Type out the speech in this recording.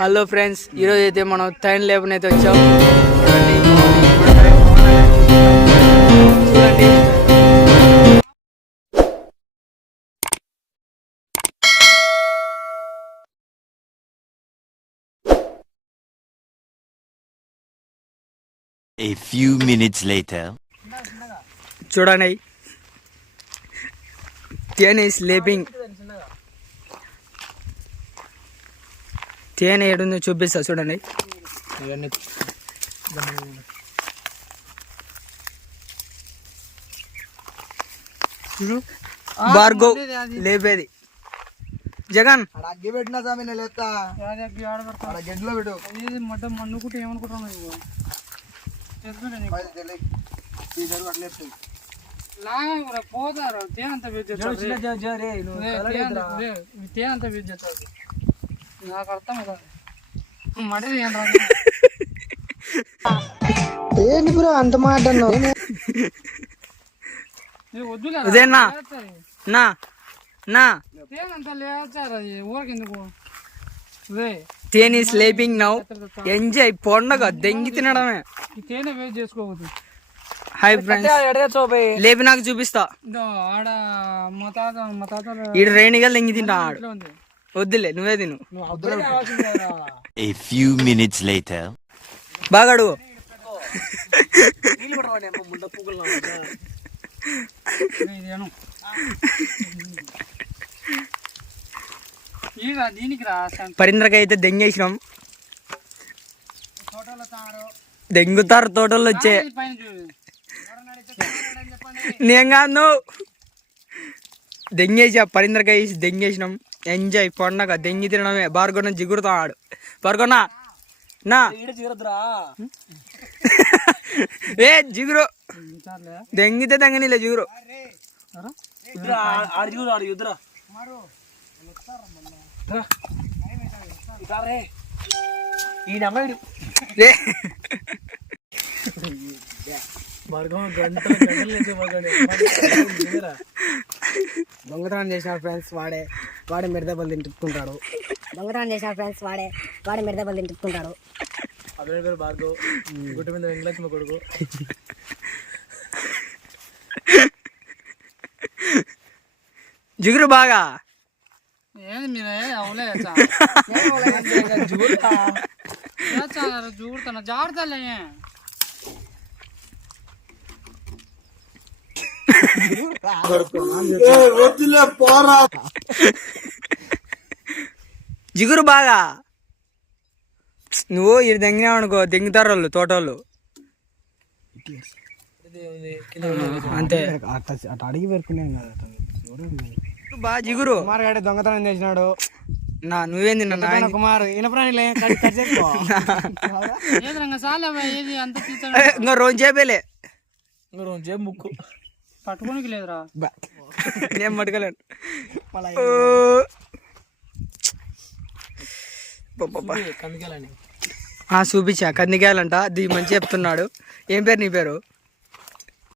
Hello friends, ఈరోజు అయితే మనం టైం లేబన్ అయితే వచ్చాం. చూడండి A few minutes later. చూడండి, తేనె స్లీపింగ్. తేనె ఏడుందో చూపిస్తా చూడండి. భార్గవ్ లేపేది. జగన్ అగ్గి పెట్టినా స్వామి నేను లేస్తా గడ్డిలో పెట్టు మన్నుకుంటే ఏమనుకుంటున్నావు పోతారు తేనంత తేనంత చేస్తారు నాకు అర్థం కదా మడి ఏంటి బ్రో అంత మాట ఇదేనా నా నా తేనంత లేచారు అది ఊరికెందుకు తేనె స్లీపింగ్ నౌ. ఎంజాయ్ పండగ దెంగి తినడమే. తేనె వేస్ట్ చేసుకోవద్దు. హాయ్ ఫ్రెండ్స్, లేపి నాకు చూపిస్తా. ఆడ మా తాత ఈడు రేణిగా దెంగి తింటా. ఆడు వద్దులే, నువ్వే తిను. A few minutes later. బాగాడు దీనికి రా పరింద్రకాయ అయితే దెంగేసినాం. దెంగుతారు తోటల్లో వచ్చే. పైన చూడు నేను కాదు దెంగేసా. పరింద్రకాయ వేసి దెంగేసినాం. ఎంజాయ్ పండగ దెంగి తినడమే. బార్గొన్న జిగురుతాడు. బార్గొన్న నా ఏ జిగురు దెంగితే దెంగనిలే జిగురు. దొంగతనం చేసిన ఫ్రెండ్స్ వాడే మిడదబలు తింటుంటాడు. దొంగతనం చేసిన ఫ్రెండ్స్ వాడే మిడదబలు తింటుంటాడు. అదే పేరు భార్గవ్, గుట్ట మీద వెంకటలక్ష్మి కొడుకు. జిగురు బాగా ఏంది మీరే అవలే జూడుతున్నా జాగ్రత్తలే. జిగురు బాగా. నువ్వు ఇది దెంగినావు అనుకో, దెంగుతారు వాళ్ళు తోటోళ్ళు అంతే. అటు అడిగి పెరుకున్నాం కదా బాగా జిగురు. కుమార్ గారి దొంగతనం చేసినాడు. నా నువ్వేంది నా కుమార్ ఇనప్రాణిలే ఏది అంత ఇంకా రోజు చేపేలే. ముక్కు పట్టుకోనికి లేదురా. నేను పట్టుకోలేను. చూపించా కందికాయలంట. దీ మంచి చెప్తున్నాడు. ఏం పేరు నీ పేరు?